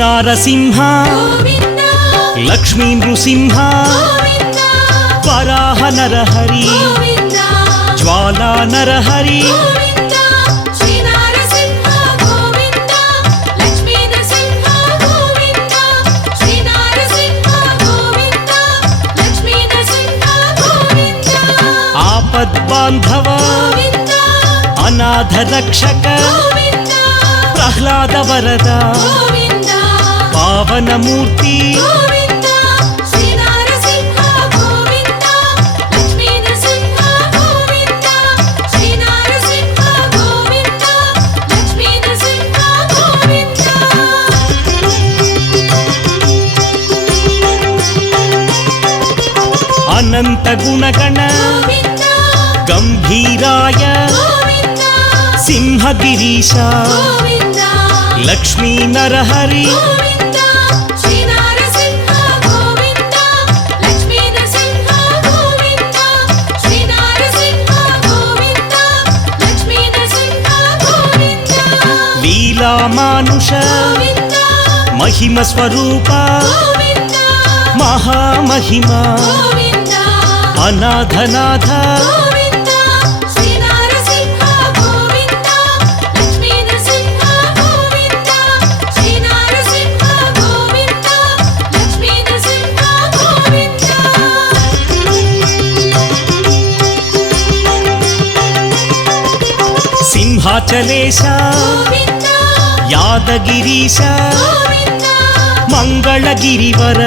శ్రీనారసింహ లక్ష్మీ నృసింహ వరాహ నరహరి జ్వాలా నరహరి ఆపద్బాంధవ అనాథ రక్షక ప్రహ్లాద వరద పావనమూర్తి అనంత గుణగణ గంభీరాయ సింహగిరీశ లక్ష్మీ నరహరి లీలామానుష మహిమ స్వరూప మహామహిమ అనాథనాథ సింహాచలేశ యాదగిరీశ మంగళగిరివర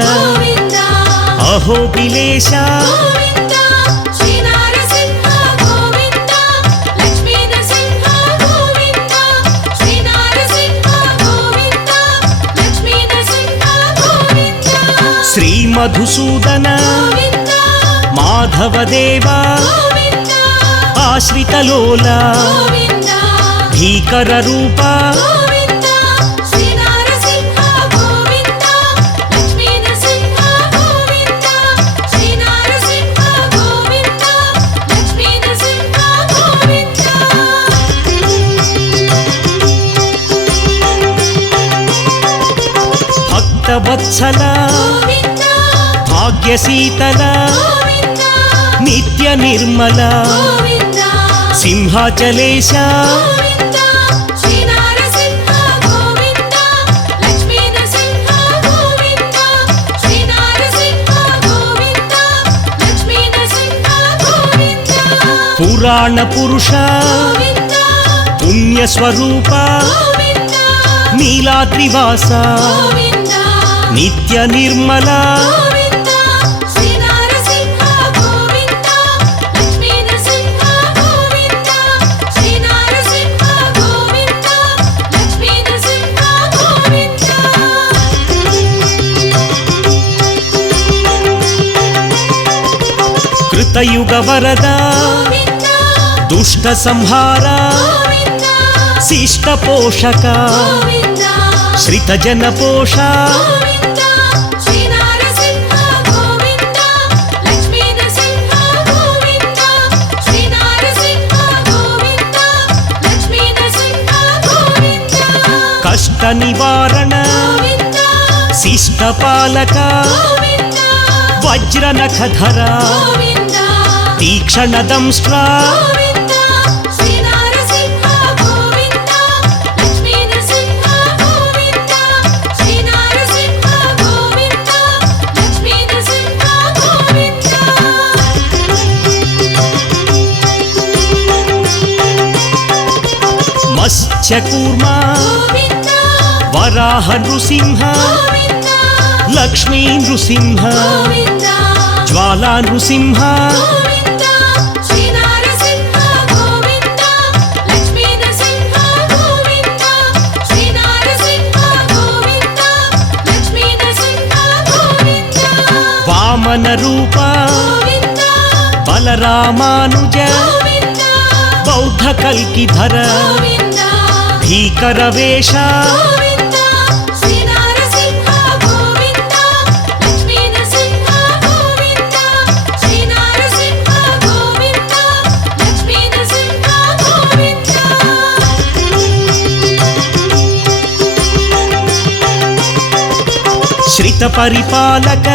అహోబిలేశ శ్రీ మధుసూదన మాధవదేవ ఆశ్రితలోల భీకర రూప భక్తవత్సల భాగ్యశీతల నిత్య నిర్మల సింహాచలేశ పురాణ పురుష పుణ్యస్వరూప నీలాద్రివాస నిత్య నిర్మల కృతయుగ వరద దుష్ట సంహార శిష్ట పోషక శ్రిత జన పోష కష్ట నివారణ శిష్ట పాలక వజ్ర నఖధర తీక్షణ దంష్ట్ర మత్స్యకూర్మ వరాహ నృసింహ లక్ష్మీ నృసింహ జ్వాలా నృసింహ వామన రూప బలరామానుజ బౌద్ధ కల్కిధర భీకర వేష పరిపాలక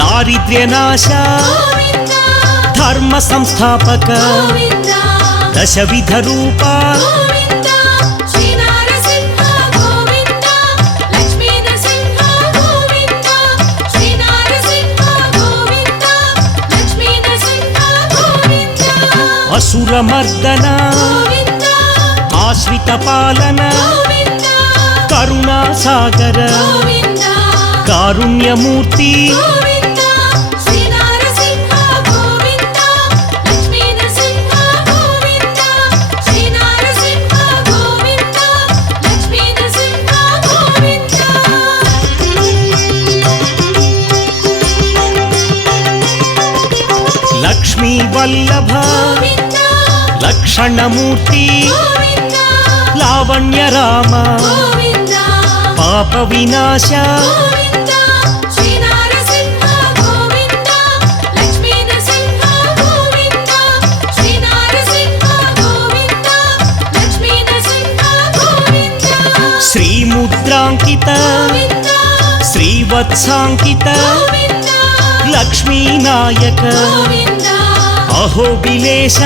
దారిద్ర్యనాశ ధర్మ సంస్థాపక దశవిధ రూప అసురమర్దన ఆశ్రిత పాలన కరుణా సాగర కారుణ్యమూర్తి లక్ష్మీ వల్లభ లక్షణమూర్తి లావణ్య రామ పాప వినాశ శ్రీముద్రాంకిత శ్రీవత్సాంకిత లక్ష్మీనాయక అహోబిలేశ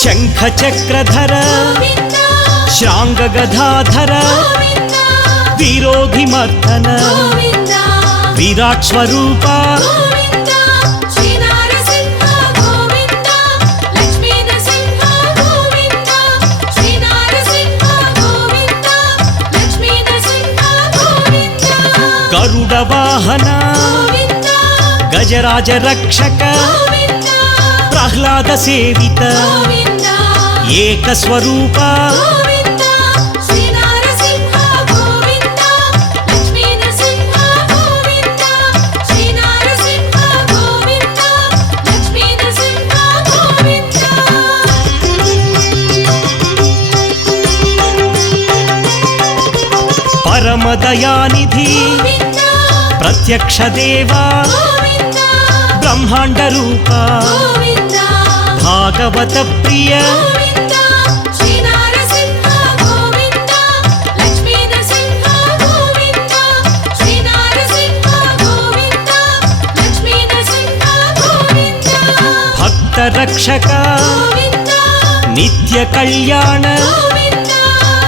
శంఖ చక్రధర శ్రాంగ గదాధర విరోధి మర్దన విరాట్ స్వరూప గరుడ వాహన గజరాజ రక్షక ప్రహ్లాద సేవిత ఏక స్వరూప పరమదయానిధి ప్రత్యక్ష దేవా బ్రహ్మాండ రూప భాగవత ప్రియ భక్త రక్షక నిత్య కళ్యాణ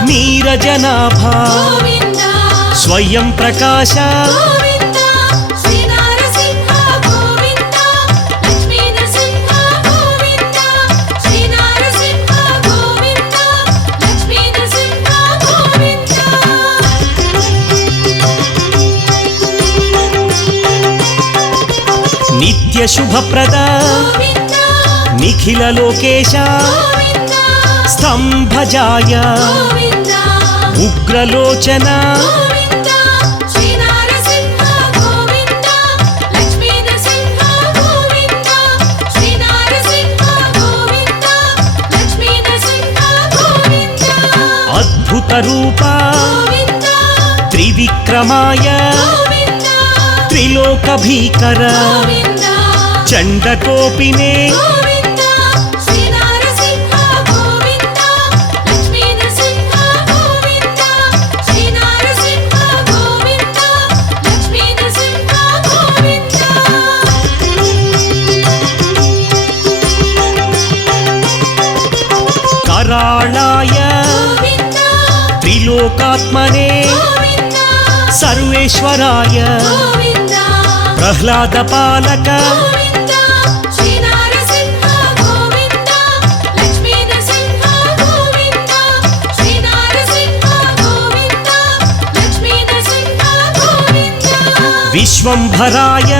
నీరజనాభ స్వయం ప్రకాశ నిత్య శుభప్రద నిఖిల లోకేశ స్తంభజాయ ఉగ్రలోచన అద్భుత రూప త్రివిక్రమాయ త్రిలోక భీకర చండకోపినే कराळाय त्रिलोकात्मने सर्वेश्वराय प्रह्लाद पालक विश्वंभराय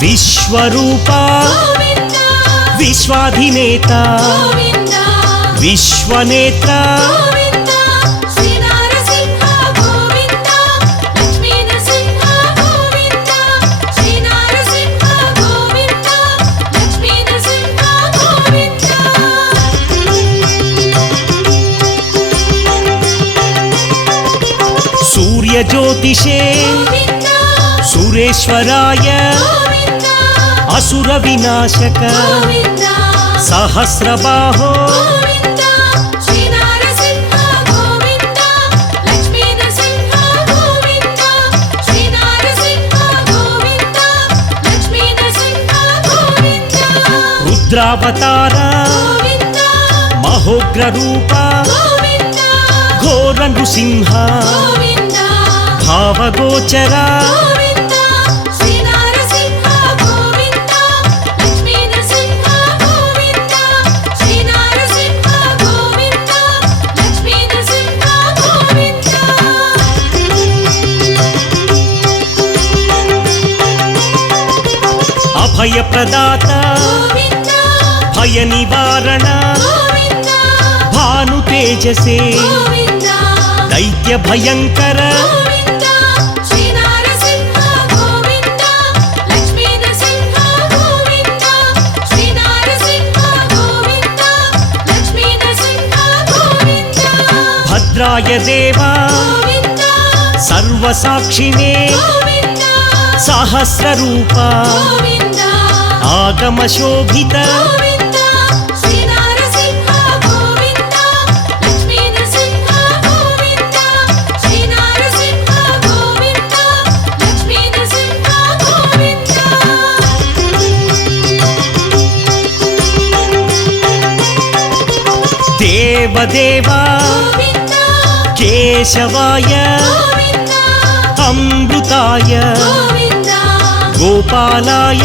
विश्वरूपा विश्वाधिनेता विश्वनेत्रा ज्योतिषे सुरेश्वराय असुरविनाशक सहस्रबाहो रुद्रावतार महोग्र रूप घोर नृसिंह भावगोचर अभय प्रदाता भय निवारण भानु तेजसे दैत्य भयंकर भद्राय देवा सर्वसाक्षिणे सहस्र रूपा आगम शोभित देवदेवा केशवाय अमृताय गोपालाय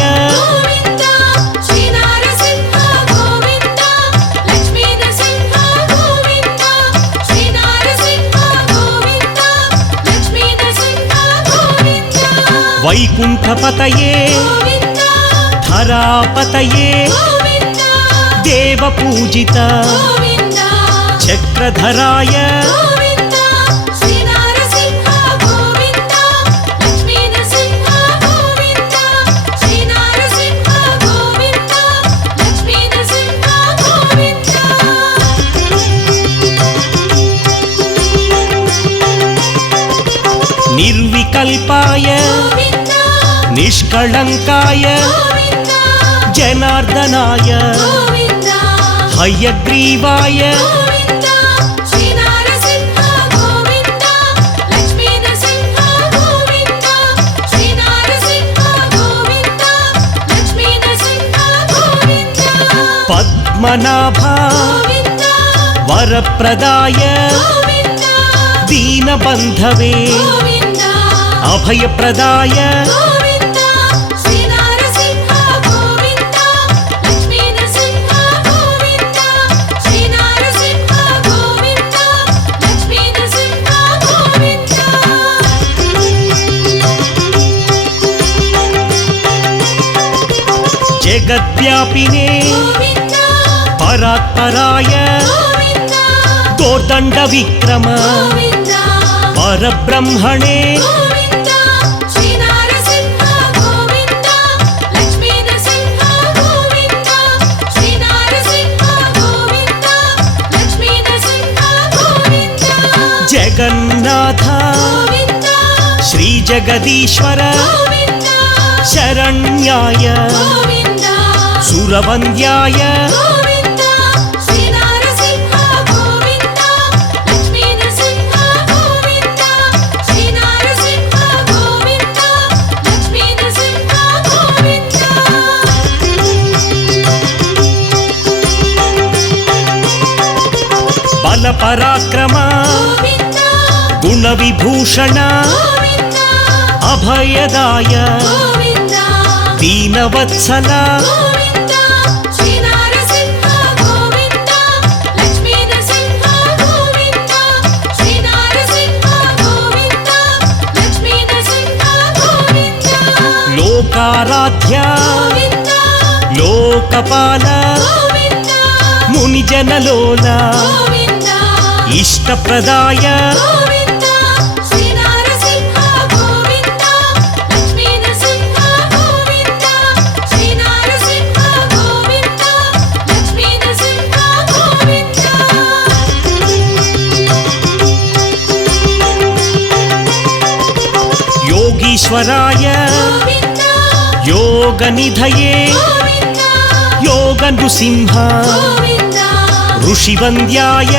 वैकुंठपतये धरापतये देवपूजित चक्रधराय निर्विकल्पाय निष्कलंकाय जनार्दनाय हयग्रीवाय पद्मनाभ वरप्रदाय दीनबन्धवे अभयप्रदाय जगद्व्यापिने परात्पराय दोर्दंड विक्रम परब्रह्मणे जगन्नाथ श्री जगदीश्वर शरण्याय सुरवन्द्याय बल पराक्रम गुण विभूषण अभयदाय दीनवत्सल लोकाराध्य लोकपाल मुनिजनलोल इष्टप्रदाय योगीश्वराय योगनिधये योगनृसिंह ऋषिवन्द्याय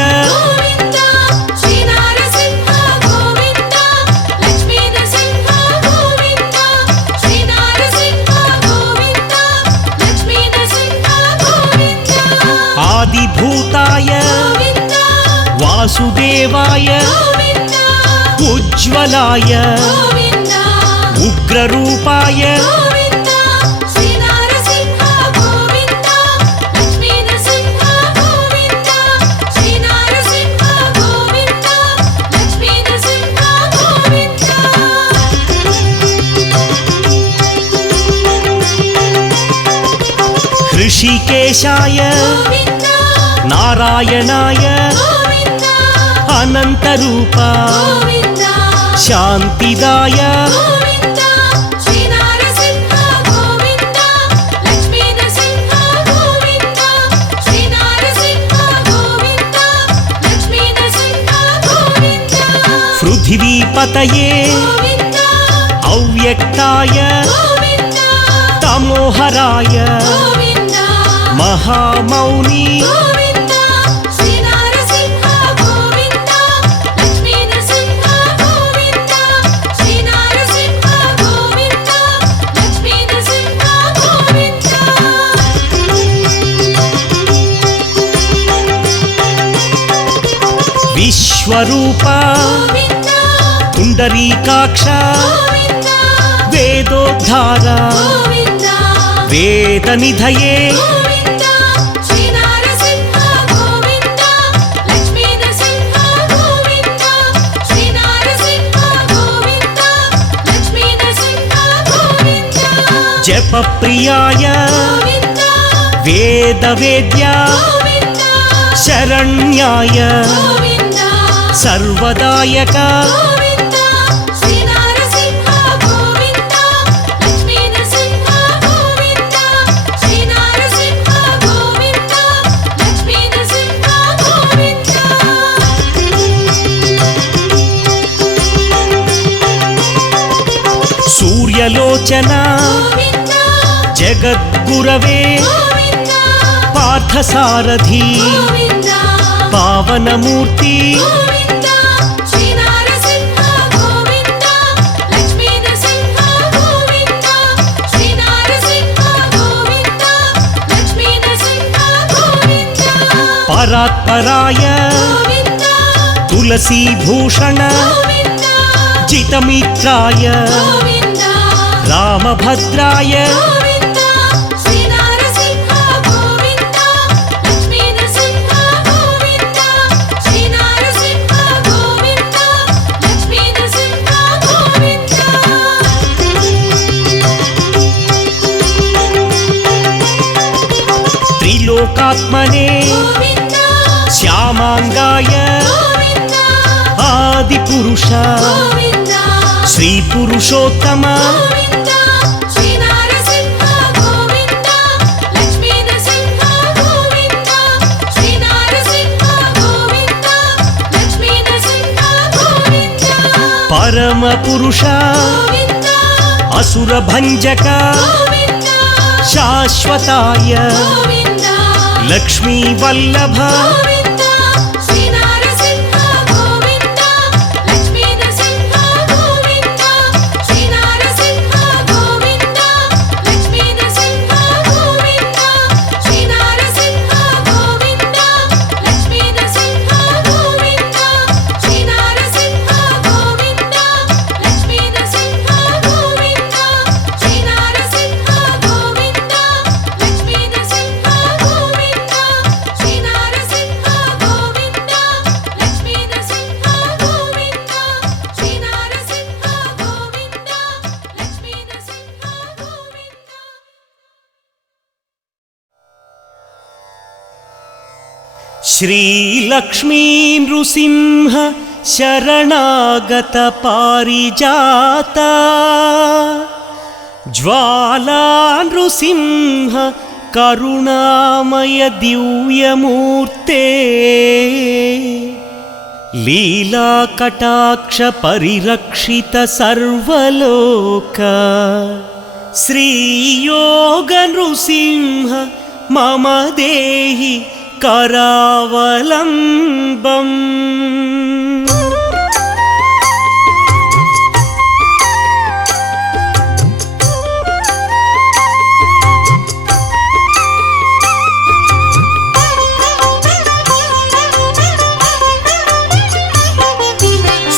आदिभूताय वासुदेवाय उज्ज्वलाय उग्ररूपाय ऋषिकेशाय नारायणाय अनंतरूप शांतिदाय पृथिवीपतये अव्यक्ताय तमोहराय महामौनी विश्वरूप पुंडरीकाक्ष वेदोद्धार वेदनिधये जपप्रियाय वेदवेद्या शरण्याय सर्वदायक सूर्यलोचना जगद्गुरवे पार्थसारथी पावनमूर्ति परात्पराय तुलसीभूषण जितमित्राय रामभद्राय त्रिलोकात्मने श्यामांगाय आदिपुरुष श्रीपुरुषोत्तम परम पुरुष असुरभंजक शाश्वताय लक्ष्मी वल्लभ श्री लक्ष्मी नृसिंह शरणागत पारिजात ज्वाला नृसिंह करुणामय दिव्यमूर्ते లీలా కటాక్ష పరిరక్షిత సర్వలోక శ్రీయోగ నృసింహ మమ దేహి కరావలంబం.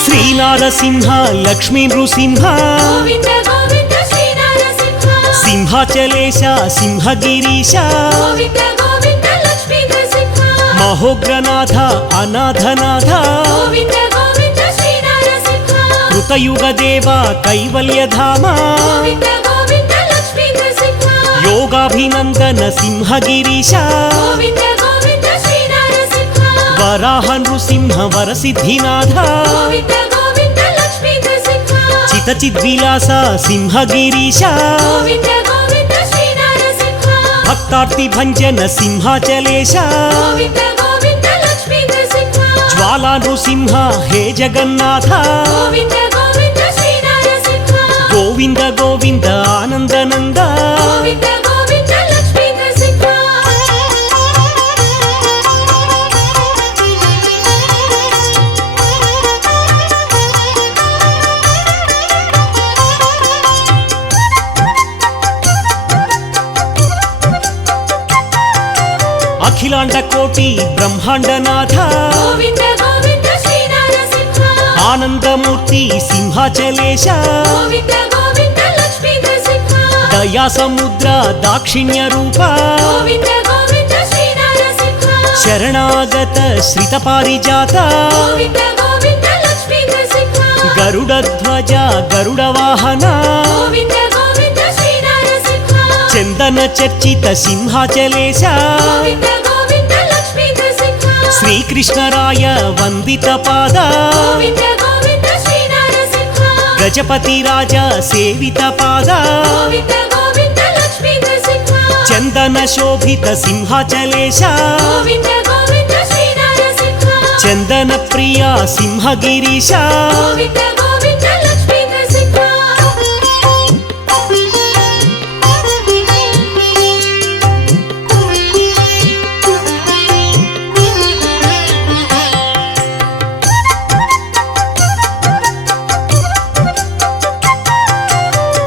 శ్రీనారసింహ లక్ష్మీ నృసింహ గోవింద గోవింద శ్రీ నరసింహ సింహాచలేశ సింహగిరీశ గోవింద గోవింద లక్ష్మీ నరసింహ మహోగ్రనాథ అనాథనాథ గోవింద గోవింద శ్రీ నరసింహ కృతయుగదేవ కైవల్యధామ గోవింద గోవింద లక్ష్మీ నరసింహ యోగాభినందన సింహగిరీశ గోవింద గోవింద శ్రీ నరసింహ వరాహ నృసింహ వరసిద్ధినాథ గోవింద గోవింద లక్ష్మీ నరసింహ చితచిద్విలాస సింహగిరీశ గోవింద గోవింద శ్రీ నరసింహ భక్తార్తి భంజన సింహాచలేశ గోవింద గోవింద లక్ష్మీ నరసింహ జ్వాలా నృసింహ హే జగన్నాథ గోవింద గోవింద శ్రీ నరసింహ గోవింద గోవింద ఆనందనంద గోవింద గోవింద లక్ష్మీ నరసింహ అఖిలాండ కోటి బ్రహ్మాండనాథ గోవింద గోవింద శ్రీ నరసింహ ఆనందమూర్తి సింహాచలేశ గోవింద గోవింద లక్ష్మీ నరసింహ దయా సముద్ర దాక్షిణ్య రూప గోవింద గోవింద శ్రీ నరసింహ శరణాగత శ్రిత పారిజాత గోవింద గోవింద లక్ష్మీ నరసింహ గరుడధ్వజ గరుడ వాహన గోవింద గోవింద శ్రీ నరసింహ చందన చర్చిత సింహాచలేశ గోవింద గోవింద లక్ష్మీ నరసింహ శ్రీకృష్ణరాయ వందిత పాద గోవింద గోవింద శ్రీ నరసింహ గజపతి రాజ సేవిత పాద గోవింద గోవింద లక్ష్మీ నరసింహ చందన శోభిత సింహాచలేశ గోవింద గోవింద శ్రీ నరసింహ చందన ప్రియ సింహగిరీశ గోవింద గోవింద లక్ష్మీ నరసింహ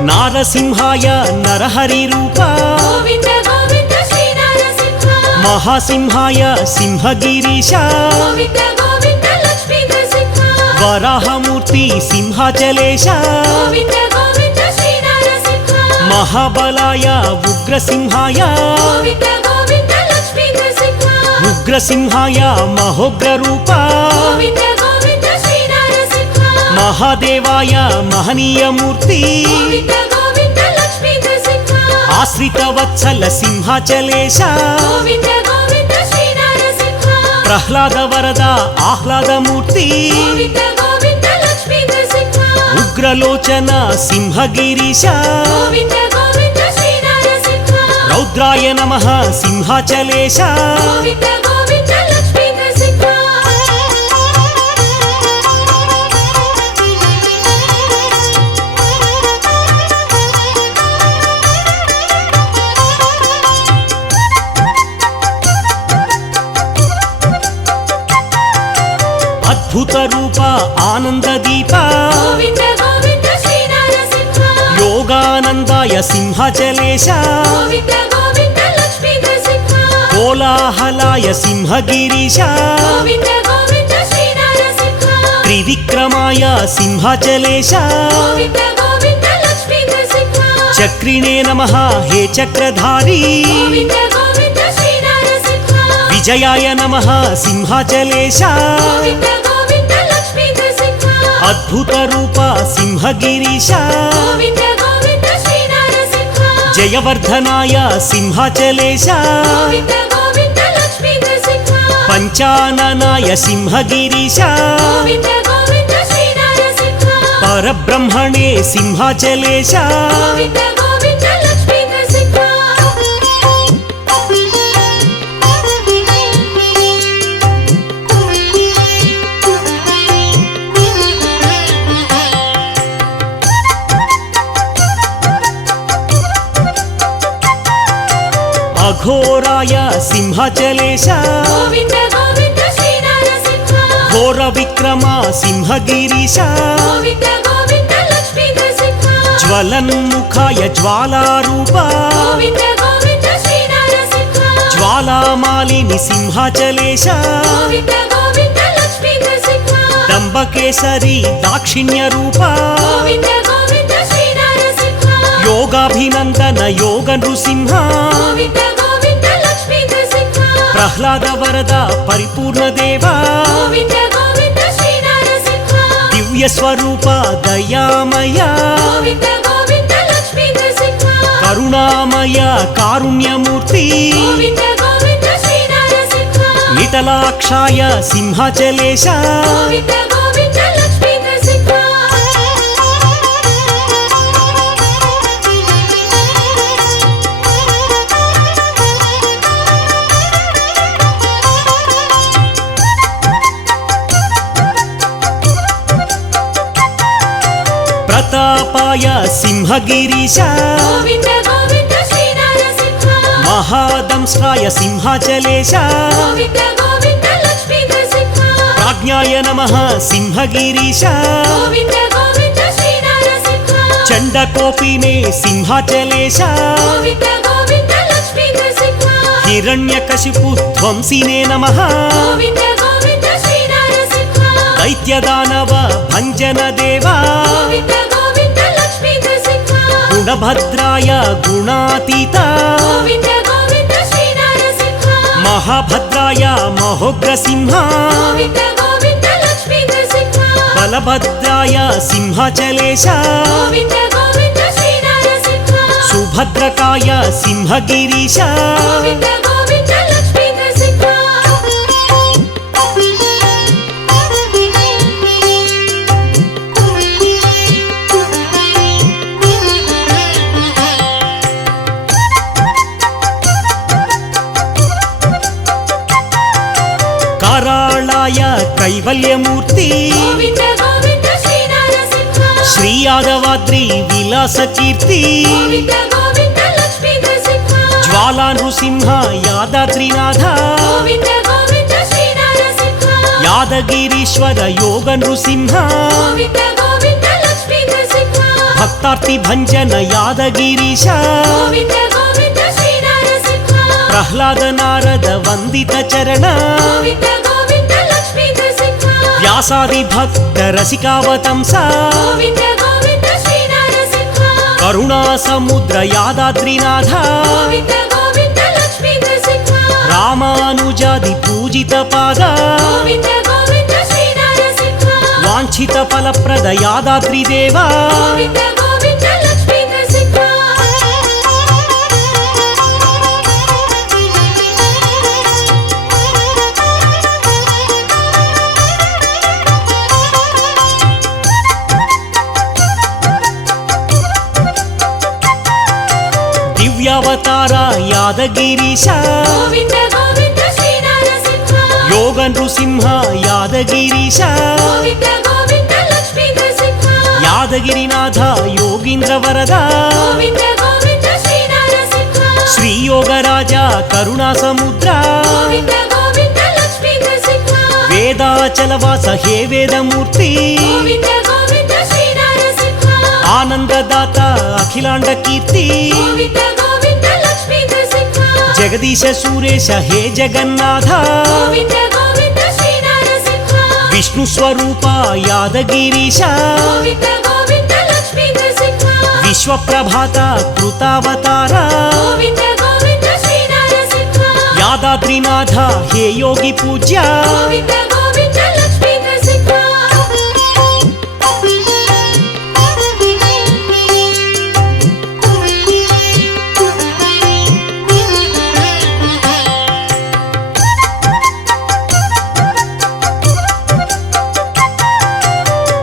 నారసింహాయ నరహరి రూప గోవింద గోవింద శ్రీ నరసింహ మహాసింహాయ సింహగిరీశ గోవింద గోవింద లక్ష్మీ నరసింహ వరాహమూర్తి సింహాచలేశ గోవింద గోవింద శ్రీ నరసింహ మహాబలాయ ఉగ్రసింహాయ గోవింద గోవింద లక్ష్మీ నరసింహ ఉగ్రసింహాయ మహోగ్ర రూప గోవింద గోవింద శ్రీ నరసింహ మహాదేవాయ మహనీయమూర్తి గోవింద గోవింద లక్ష్మీ నరసింహ ఆశ్రిత వత్సల సింహాచలేశ గోవింద గోవింద శ్రీ నరసింహ ప్రహ్లాద వరద ఆహ్లాదమూర్తి గోవింద గోవింద లక్ష్మీ నరసింహ ఉగ్రలోచన సింహగిరీశ గోవింద గోవింద శ్రీ నరసింహ రౌద్రాయ నమః సింహాచలేశ గోవింద గోవింద లక్ష్మీ నరసింహ అద్భుత రూప ఆనంద దీప గోవింద గోవింద శ్రీ నరసింహ యోగానందాయ సింహాచలేశ గోవింద గోవింద లక్ష్మీ నరసింహ కోలాహలాయ సింహగిరీశ గోవింద గోవింద శ్రీ నరసింహ త్రివిక్రమాయ సింహాచలేశ గోవింద గోవింద లక్ష్మీ నరసింహ చక్రిణే నమః హే చక్రధారీ గోవింద గోవింద శ్రీ నరసింహ విజయాయ నమః సింహాచలేశ గోవింద గోవింద లక్ష్మీ నరసింహ అద్భుత రూప సింహగిరీశ గోవింద గోవింద శ్రీ నరసింహ జయవర్ధనాయ సింహాచలేశ గోవింద గోవింద లక్ష్మీ నరసింహ పంచాననాయ సింహగిరీశ గోవింద గోవింద శ్రీ నరసింహ పరబ్రహ్మణే సింహాచలేశ గోవింద గోవింద లక్ష్మీ నరసింహ అఘోరాయ సింహాచలేశ గోవింద గోవింద శ్రీ నరసింహ ఘోర విక్రమ సింహగిరీశ గోవింద గోవింద లక్ష్మీ నరసింహ జ్వలన్ముఖాయ జ్వాలారూప గోవింద గోవింద శ్రీ నరసింహ జ్వాలామాలిని సింహాచలేశ గోవింద గోవింద లక్ష్మీ నరసింహ దంబకేసరి దాక్షిణ్య రూప గోవింద గోవింద శ్రీ నరసింహ యోగాభినందన యోగ నృసింహ గోవింద గోవింద లక్ష్మీ నరసింహ ప్రహ్లాద వరద పరిపూర్ణ దేవ గోవింద గోవింద శ్రీ నరసింహ దివ్య స్వరూప దయామయ గోవింద గోవింద లక్ష్మీ నరసింహ కరుణామయ కారుణ్యమూర్తి గోవింద గోవింద శ్రీ నరసింహ విఠలాక్షాయ సింహాచలేశ గోవింద గోవింద లక్ష్మీ నరసింహ ప్రతాపాయ సింహగిరీశ గోవింద గోవింద శ్రీ నరసింహ మహాదంష్ట్రాయ సింహాచలేశ గోవింద గోవింద లక్ష్మీ నరసింహ ప్రాజ్ఞాయ నమః సింహగిరీశ గోవింద గోవింద శ్రీ నరసింహ చండకోపినే సింహాచలేశ గోవింద గోవింద లక్ష్మీ నరసింహ హిరణ్యకశిపు ధ్వంసినే నమః గోవింద గోవింద శ్రీ నరసింహ దైత్యదానవ భంజన దేవా గోవింద గోవింద లక్ష్మీ నరసింహ గుణభద్రాయ గుణాతీత గోవింద గోవింద శ్రీ నరసింహ మహాభద్రాయ మహోగ్రసింహ గోవింద గోవింద లక్ష్మీ నరసింహ బలభద్రాయ సింహాచలేశ గోవింద గోవింద శ్రీ నరసింహ సుభద్రకాయ సింహగిరీశ గోవింద గోవింద లక్ష్మీ నరసింహ కారాళాయ కైవల్యమూర్తి గోవింద గోవింద శ్రీ నరసింహ శ్రీ యాదవాద్రి విలాస కీర్తి గోవింద గోవింద లక్ష్మీ నరసింహ జ్వాలా నృసింహ యాదాద్రినాథ గోవింద గోవింద శ్రీ నరసింహ యాదగిరీశ్వర యోగ నృసింహ గోవింద గోవింద లక్ష్మీ నరసింహ భక్తార్తి భంజన యాదగిరీశ గోవింద గోవింద శ్రీ నరసింహ ప్రహ్లాద నారద వందిత చరణ గోవింద గోవింద లక్ష్మీ నరసింహ వ్యాసాది భక్త రసికావతంస గోవింద గోవింద శ్రీ నరసింహ కరుణా సముద్ర యాదాద్రినాథ గోవింద గోవింద లక్ష్మీ నరసింహ రామానుజాది పూజిత పాద గోవింద గోవింద శ్రీ నరసింహ వాంఛిత ఫలప్రద యాదాద్రి దేవా గోవింద గోవింద లక్ష్మీ నరసింహ దివ్యావతార యాదగిరీశ గోవింద గోవింద శ్రీ నరసింహ యోగ నృసింహ యాదగిరీశ గోవింద గోవింద లక్ష్మీ నరసింహ యాదగిరినాథ యోగీంద్ర వరద గోవింద గోవింద శ్రీ నరసింహ శ్రీ యోగరాజ కరుణా సముద్ర గోవింద గోవింద లక్ష్మీ నరసింహ వేదాచలవాస హే వేదమూర్తి గోవింద గోవింద శ్రీ నరసింహ ఆనందదాత అఖిలాండ కీర్తి గోవింద గోవింద లక్ష్మీ నరసింహ జగదీశ సురేశ హే జగన్నాథ గోవింద గోవింద శ్రీ నరసింహ విష్ణు స్వరూప యాదగిరీశ గోవింద గోవింద లక్ష్మీ నరసింహ విశ్వప్రభాత కృతావతార గోవింద గోవింద శ్రీ నరసింహ యాదాద్రినాథ హే యోగి పూజ్య గోవింద గోవింద లక్ష్మీ నరసింహ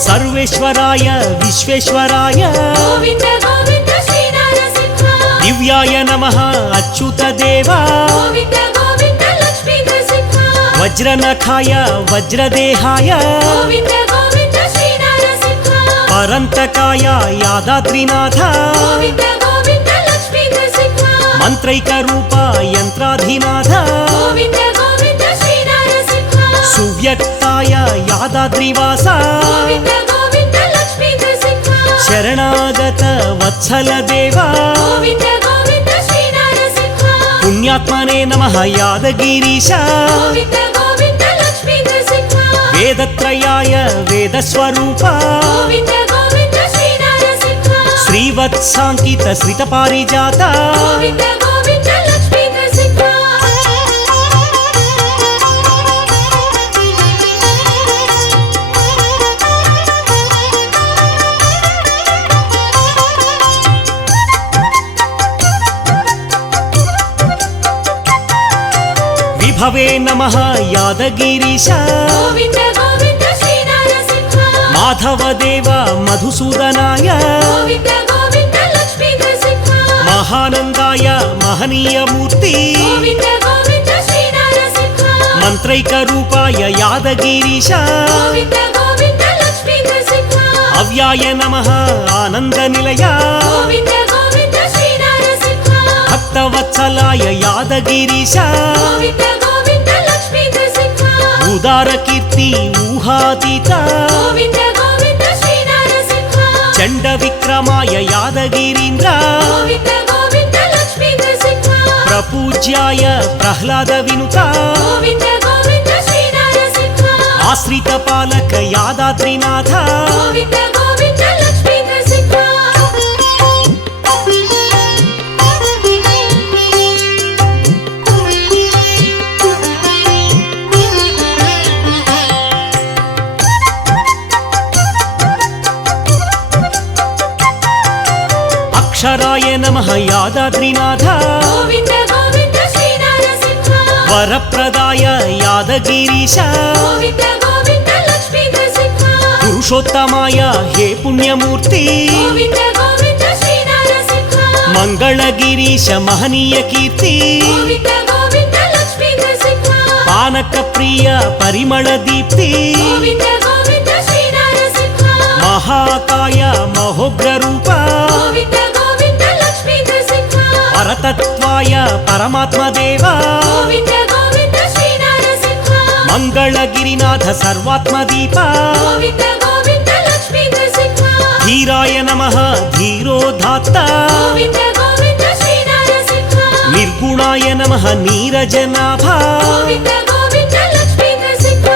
సర్వేశ్వరాయ విశ్వేశ్వరాయ గోవింద గోవింద శ్రీ నరసింహ దివ్యాయ నమః అచ్యుత దేవా గోవింద గోవింద లక్ష్మీ నరసింహ వజ్రనఖాయ వజ్రదేహాయ గోవింద గోవింద శ్రీ నరసింహ పరంతకాయ యాదాద్రినాథ గోవింద గోవింద లక్ష్మీ నరసింహ ಮಂತ್ರೈಕ ರೂಪ ಯಂತ್ರಾಧಿನಾಥ ಗೋವಿಂದ ಗೋವಿಂದ ಶ್ರೀ ನರಸಿಂಹ ಸುವ್ಯಕ್ತಾಯ ಯಾದಾದ್ರಿವಾಸ ಗೋವಿಂದ ಗೋವಿಂದ ಲಕ್ಷ್ಮೀ ನರಸಿಂಹ ಶರಣಾಗತ ವತ್ಸಲ ದೇವ ಗೋವಿಂದ ಗೋವಿಂದ ಶ್ರೀ ನರಸಿಂಹ ಪುಣ್ಯಾತ್ಮನೇ ನಮಃ ಯಾದಗಿರೀಶ ಗೋವಿಂದ ಗೋವಿಂದ ಲಕ್ಷ್ಮೀ ನರಸಿಂಹ ವೇದತ್ರಯಾಯ ವೇದಸ್ವರೂಪ ಗೋವಿಂದ ಗೋವಿಂದ ಶ್ರೀ ನರಸಿಂಹ ಶ್ರೀವತ್ಸಾಂಕಿತ ಶ್ರಿತಪಾರಿಜಾತ ಗೋವಿಂದ ಗೋವಿಂದ ಲಕ್ಷ್ಮೀ ನರಸಿಂಹ ವಿಭವೇ ನಮಃ ಯಾದಗಿರೀಶ ಗೋವಿಂದ ಗೋವಿಂದ ಶ್ರೀ ನರಸಿಂಹ ಮಾಧವ ದೇವ ಮಧುಸೂದನಾಯ ಗೋವಿಂದ ಗೋವಿಂದ ಲಕ್ಷ್ಮೀ ನರಸಿಂಹ ಮಹಾನಂದಾಯ ಮಹನೀಯ ಮೂರ್ತಿ ಗೋವಿಂದ ಗೋವಿಂದ ಶ್ರೀ ನರಸಿಂಹ ಮಂತ್ರೈಕ ರೂಪಾಯ ಯಾದಗಿರೀಶ ಗೋವಿಂದ ಗೋವಿಂದ ಲಕ್ಷ್ಮೀ ನರಸಿಂಹ ಅವ್ಯಾಯ ನಮಃ ಆನಂದ ನಿಲಯ ಗೋವಿಂದ ಗೋವಿಂದ ಶ್ರೀ ನರಸಿಂಹ ಭಕ್ತವತ್ಸಲಾಯ ಯಾದಗಿರೀಶ ಗೋವಿಂದ ಗೋವಿಂದ ಲಕ್ಷ್ಮೀ ನರಸಿಂಹ ಉದಾರ ಕೀರ್ತಿ ಊಹಾತೀತ ಗೋವಿಂದ ಗೋವಿಂದ ಶ್ರೀ ನರಸಿಂಹ ಚಂಡ ವಿಕ್ರಮಾಯ ಯಾದಗಿರೀಂದ್ರ ಗೋವಿಂದ ಗೋವಿಂದ ಲಕ್ಷ್ಮೀ ನರಸಿಂಹ ಪ್ರಪೂಜ್ಯಾಯ ಪ್ರಹ್ಲಾದ ವಿನುತ ಗೋವಿಂದ ಗೋವಿಂದ ಶ್ರೀ ನರಸಿಂಹ ಆಶ್ರಿತ ಪಾಲಕ ಯಾದಾದ್ರಿನಾಥ ಗೋವಿಂದ ಗೋವಿಂದ ಲಕ್ಷ್ಮೀ ನರಸಿಂಹ ಅಕ್ಷರಾಯ ನಮಃ ಯಾದಾದ್ರಿನಾಥ ಗೋವಿಂದ ಗೋವಿಂದ ಶ್ರೀ ನರಸಿಂಹ ವರಪ್ರದಾಯ ಯಾದಗಿರೀಶ ಗೋವಿಂದ ಗೋವಿಂದ ಲಕ್ಷ್ಮೀ ನರಸಿಂಹ ಪುರುಷೋತ್ತಮಾಯ ಹೇ ಪುಣ್ಯಮೂರ್ತಿ ಗೋವಿಂದ ಗೋವಿಂದ ಶ್ರೀ ನರಸಿಂಹ ಮಂಗಳಗಿರೀಶ ಮಹನೀಯ ಕೀರ್ತಿ ಗೋವಿಂದ ಗೋವಿಂದ ಲಕ್ಷ್ಮೀ ನರಸಿಂಹ ಪಾನಕ ಪ್ರಿಯ ಪರಿಮಳ ದೀಪ್ತಿ ಗೋವಿಂದ ಗೋವಿಂದ ಶ್ರೀ ನರಸಿಂಹ ಮಹಾಕಾಯ ಮಹೋಗ್ರ ರೂಪ ಗೋವಿಂದ ಗೋವಿಂದ ಲಕ್ಷ್ಮೀ ನರಸಿಂಹ ಪರತತ್ವಾಯ ಪರಮಾತ್ಮ ದೇವ ಗೋವಿಂದ ಗೋವಿಂದ ಶ್ರೀ ನರಸಿಂಹ ಮಂಗಳಗಿರಿನಾಥ ಸರ್ವಾತ್ಮ ದೀಪ ಗೋವಿಂದ ಗೋವಿಂದ ಲಕ್ಷ್ಮೀ ನರಸಿಂಹ ಧೀರಾಯ ನಮಃ ಧೀರೋಧಾತ್ತ ಗೋವಿಂದ ಗೋವಿಂದ ಶ್ರೀ ನರಸಿಂಹ ನಿರ್ಗುಣಾಯ ನಮಃ ನೀರಜನಾಭ ಗೋವಿಂದ ಗೋವಿಂದ ಲಕ್ಷ್ಮೀ ನರಸಿಂಹ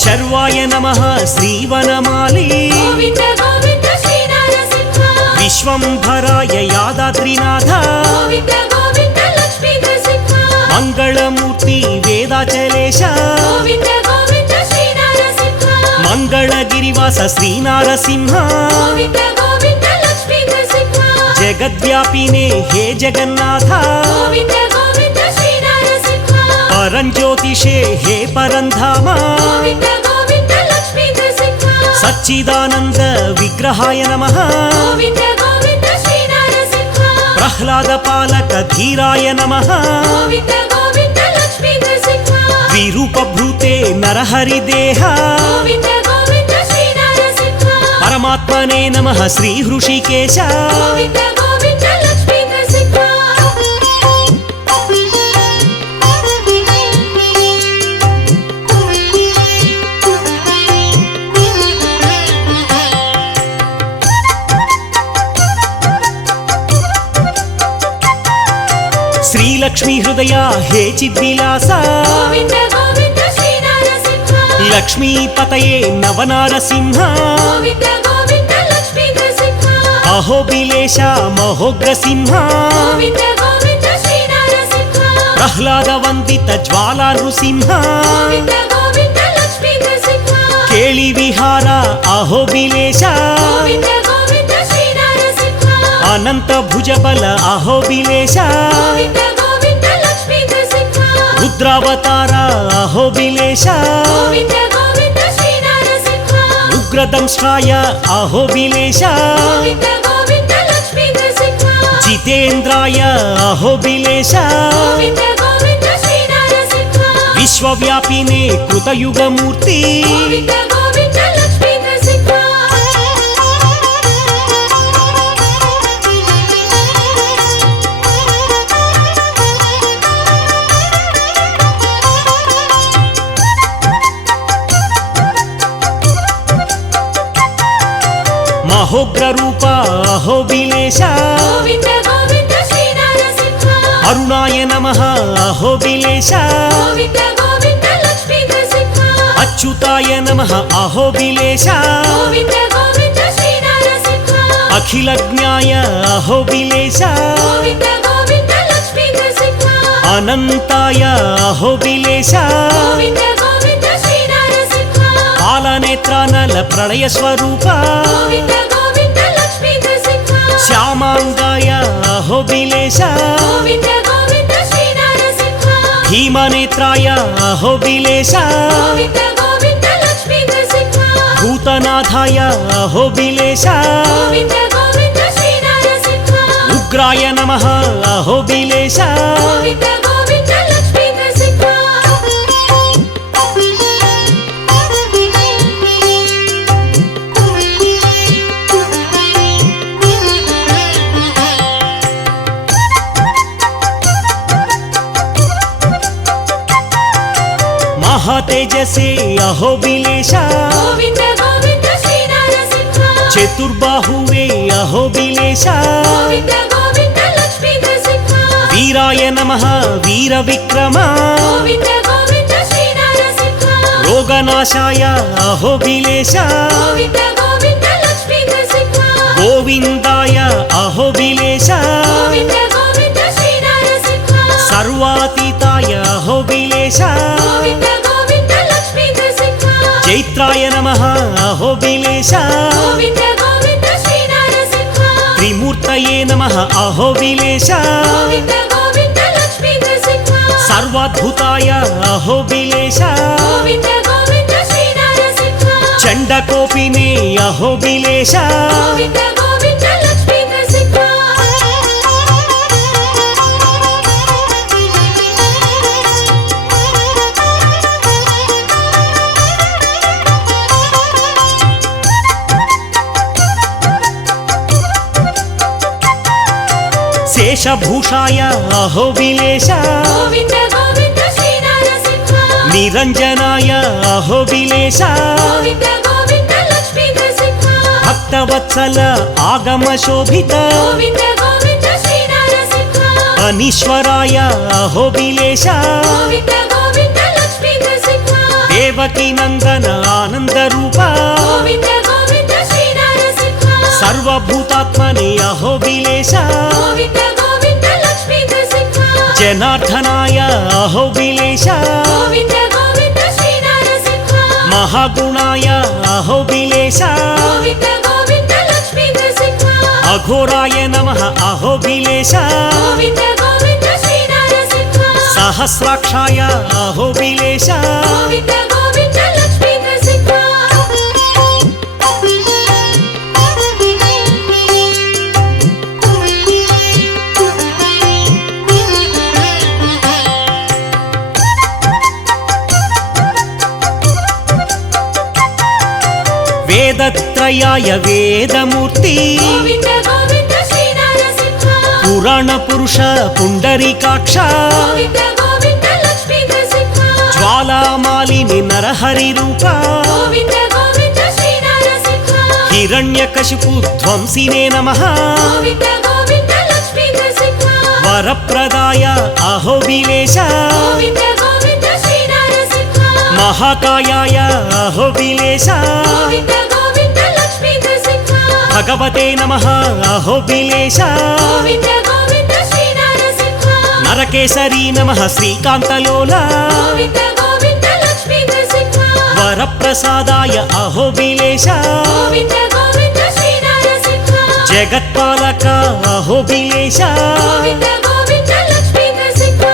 ಶರ್ವಾಯ ನಮಃ ಶ್ರೀವನಮಾಲಿ ಗೋವಿಂದ ಗೋವಿಂದ ಶ್ರೀ ನರಸಿಂಹ ವಿಶ್ವಂಭರಾಯ ಯಾದಾದ್ರಿನಾಥ ಗೋವಿಂದ ಗೋವಿಂದ ಲಕ್ಷ್ಮೀ ನರಸಿಂಹ ಮಂಗಳಮೂರ್ತಿ ವೇದಾಚಲೇಶ ಗೋವಿಂದ ಗೋವಿಂದ ಶ್ರೀ ನರಸಿಂಹ ಮಂಗಳಗಿರಿವಾಸ ಶ್ರೀನಾರಸಿಂಹ ಗೋವಿಂದ ಗೋವಿಂದ ಲಕ್ಷ್ಮೀ ನರಸಿಂಹ ಜಗದ್ವ್ಯಾಪಿನೇ ಹೇ ಜಗನ್ನಾಥ ಗೋವಿಂದ ಗೋವಿಂದ ಶ್ರೀ ನರಸಿಂಹ ಪರಂಜ್ಯೋತಿಷೇ ಹೇ ಪರಂಧಾಮ ಗೋವಿಂದ ಗೋವಿಂದ ಲಕ್ಷ್ಮೀ ನರಸಿಂಹ ಸಚ್ಚಿದಾನಂದ ವಿಗ್ರಹಾಯ ನಮಃ ಗೋವಿಂದ ಗೋವಿಂದ ಶ್ರೀ ನರಸಿಂಹ ಪ್ರಹ್ಲಾದ ಪಾಲಕ ಧೀರಾಯ ನಮಃ ಗೋವಿಂದ ಗೋವಿಂದ ಲಕ್ಷ್ಮೀ ನರಸಿಂಹ ವಿರೂಪಭೂತೆ ನರಹರಿ ದೇಹ ಗೋವಿಂದ ಗೋವಿಂದ ಶ್ರೀ ನರಸಿಂಹ ಪರಮಾತ್ಮನೇ ನಮಃ ಶ್ರೀ ಹೃಷಿಕೇಶ ಗೋವಿಂದ ಗೋವಿಂದ ಲಕ್ಷ್ಮೀ ನರಸಿಂಹ ಶ್ರೀಲಕ್ಷ್ಮೀ ಹೃದಯ ಹೇ ಚಿದ್ವಿಲಾಸ ಗೋವಿಂದ ಗೋವಿಂದ ಶ್ರೀ ನರಸಿಂಹ ಲಕ್ಷ್ಮೀಪತಯೇ ನವನಾರಸಿಂಹ ಗೋವಿಂದ ಗೋವಿಂದ ಲಕ್ಷ್ಮೀ ನರಸಿಂಹ ಅಹೋಬಿಲೇಶ ಮಹೋಗ್ರಸಿಂಹ ಗೋವಿಂದ ಗೋವಿಂದ ಶ್ರೀ ನರಸಿಂಹ ಪ್ರಹ್ಲಾದ ವಂದಿತ ಜ್ವಾಲಾ ನೃಸಿಂಹ ಗೋವಿಂದ ಗೋವಿಂದ ಲಕ್ಷ್ಮೀ ನರಸಿಂಹ ಕೇಳಿ ವಿಹಾರ ಅಹೋಬಿಲೇಶ ಗೋವಿಂದ ಗೋವಿಂದ ಶ್ರೀ ನರಸಿಂಹ ಅನಂತ ಭುಜಬಲ ಅಹೋಬಿಲೇಶ ಗೋವಿಂದ ಗೋವಿಂದ ಲಕ್ಷ್ಮೀ ನರಸಿಂಹ ರುದ್ರಾವತಾರ ಅಹೋಬಿಲೇಶ ಗೋವಿಂದ ಗೋವಿಂದ ಶ್ರೀ ನರಸಿಂಹ ಉಗ್ರದಂಶ್ರಾಯ ಅಹೋಬಿಲೇಶ ಗೋವಿಂದ ಗೋವಿಂದ ಲಕ್ಷ್ಮೀ ನರಸಿಂಹ జితేంద్రాయ అహోబిలేశ గోవింద గోవింద శ్రీ నరసింహ విశ్వవ్యాపినే కృతయుగమూర్తి గోవింద గోవింద లక్ష్మీ నరసింహ మహోగ్ర రూప అహోబిలేశ గోవింద గోవింద శ్రీ నరసింహ అరుణాయ నమః అహోబిలేశ గోవింద గోవింద లక్ష్మీ నరసింహ అచ్యుతాయ నమః అహోబిలేశ గోవింద గోవింద శ్రీ నరసింహ అఖిలజ్ఞాయ అహోబిలేశ గోవింద గోవింద లక్ష్మీ నరసింహ అనంతాయ అహోబిలేశ గోవింద గోవింద శ్రీ నరసింహ కాలనేత్రానల ప్రళయ స్వరూప గోవింద గోవింద లక్ష్మీ నరసింహ శ్యామాంగాయ అహోబిలేశ గోవింద గోవింద శ్రీ నరసింహ భీమనేత్రాయ అహోబిలేశ గోవింద గోవింద లక్ష్మీ నరసింహ భూతనాథాయ అహోబిలేశ గోవింద గోవింద శ్రీ నరసింహ ఉగ్రాయ నమః అహోబిలేశ గోవింద గోవింద లక్ష్మీ నరసింహ మహాతేజసే అహోబిలేశ గోవింద గోవింద శ్రీ నరసింహ చతుర్బాహువే అహోబిలేశ గోవింద గోవింద లక్ష్మీ నరసింహ వీరాయ నమః వీర విక్రమ గోవింద గోవింద శ్రీ నరసింహ రోగనాశాయ అహోబిలేశ గోవింద గోవింద లక్ష్మీ నరసింహ గోవిందాయ అహోబిలేశ గోవింద గోవింద శ్రీ నరసింహ సర్వాతీతాయ అహోబిలేశ గోవింద గోవింద లక్ష్మీ నరసింహ చైత్రాయ నమః అహోబిలేశ గోవింద గోవింద శ్రీ నరసింహ త్రిమూర్తయే నమః అహోబిలేశ గోవింద గోవింద లక్ష్మీ నరసింహ సర్వాద్భుతాయ అహోబిలేశ గోవింద గోవింద శ్రీ నరసింహ చండకోపినే అహోబిలేశ గోవింద గోవింద లక్ష్మీ నరసింహ శేషభూషాయ అహోబిలేశ గోవింద గోవింద శ్రీ నరసింహ నిరంజనాయ అహోబిలేశ గోవింద గోవింద లక్ష్మీ నరసింహ భక్తవత్సల ఆగమ శోభిత గోవింద గోవింద శ్రీ నరసింహ అనీశ్వరాయ అహోబిలేశ గోవింద గోవింద లక్ష్మీ నరసింహ దేవకీ నందన ఆనంద రూప గోవింద గోవింద శ్రీ నరసింహ సర్వభూతాత్మనే అహోబిలేశ గోవింద గోవింద లక్ష్మీ నరసింహ జనార్దనాయ అహోబిలేశ గోవింద గోవింద శ్రీ నరసింహ మహాగుణాయ అహోబిలేశ గోవింద గోవింద లక్ష్మీ నరసింహ అఘోరాయ నమః అహోబిలేశ గోవింద గోవింద శ్రీ నరసింహ సహస్రాక్షాయ అహోబిలేశ గోవింద గోవింద లక్ష్మీ నరసింహ వేదత్రయాయ వేదమూర్తి గోవింద గోవింద శ్రీ నరసింహ పురాణ పురుష పుండరీకాక్ష గోవింద గోవింద లక్ష్మీ నరసింహ జ్వాలామాలిని నరహరి రూప గోవింద గోవింద శ్రీ నరసింహ హిరణ్యకశిపు ధ్వంసినే నమః గోవింద గోవింద లక్ష్మీ నరసింహ వరప్రదాయ అహోబిలేశ గోవింద గోవింద శ్రీ నరసింహ మహాకాయాయ అహోబిలేశ గోవింద గోవింద లక్ష్మీ నరసింహ భగవతే నమః అహోబిలేశ గోవింద గోవింద శ్రీ నరసింహ నరకేసరీ నమః శ్రీకాంతలోల గోవింద గోవింద లక్ష్మీ నరసింహ వరప్రసాదాయ అహోబిలేశ గోవింద గోవింద శ్రీ నరసింహ జగత్పాలక అహోబిలేశ గోవింద గోవింద లక్ష్మీ నరసింహ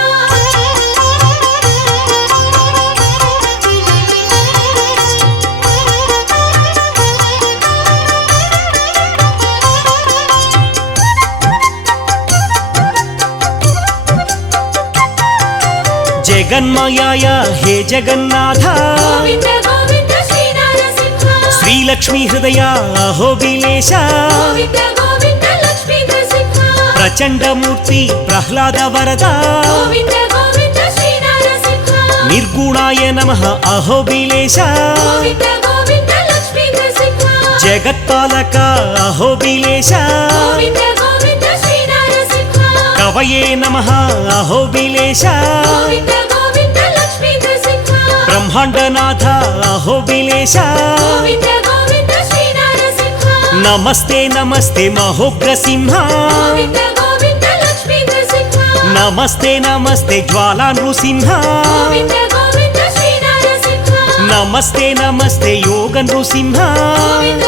జగన్మయాయ హే జగన్నాథ గోవింద గోవింద శ్రీ నరసింహ శ్రీలక్ష్మీ హృదయ అహోబిలేశ గోవింద గోవింద లక్ష్మీ నరసింహ ప్రచండమూర్తి ప్రహ్లాద వరద గోవింద గోవింద శ్రీ నరసింహ నిర్గుణాయ నమః అహోబిలేశ గోవింద గోవింద లక్ష్మీ నరసింహ జగత్పాలక అహోబిలేశ గోవింద గోవింద శ్రీ నరసింహ కవయే నమః అహోబిలేశ గోవింద గోవింద లక్ష్మీ నరసింహ బ్రహ్మాండనాథ అహోబిలేశ గోవింద గోవింద శ్రీ నరసింహ నమస్తే నమస్తే మహోగ్రసింహ గోవింద గోవింద లక్ష్మీ నరసింహ నమస్తే నమస్తే జ్వాలా నృసింహ గోవింద గోవింద శ్రీ నరసింహ నమస్తే నమస్తే యోగ నృసింహ గోవింద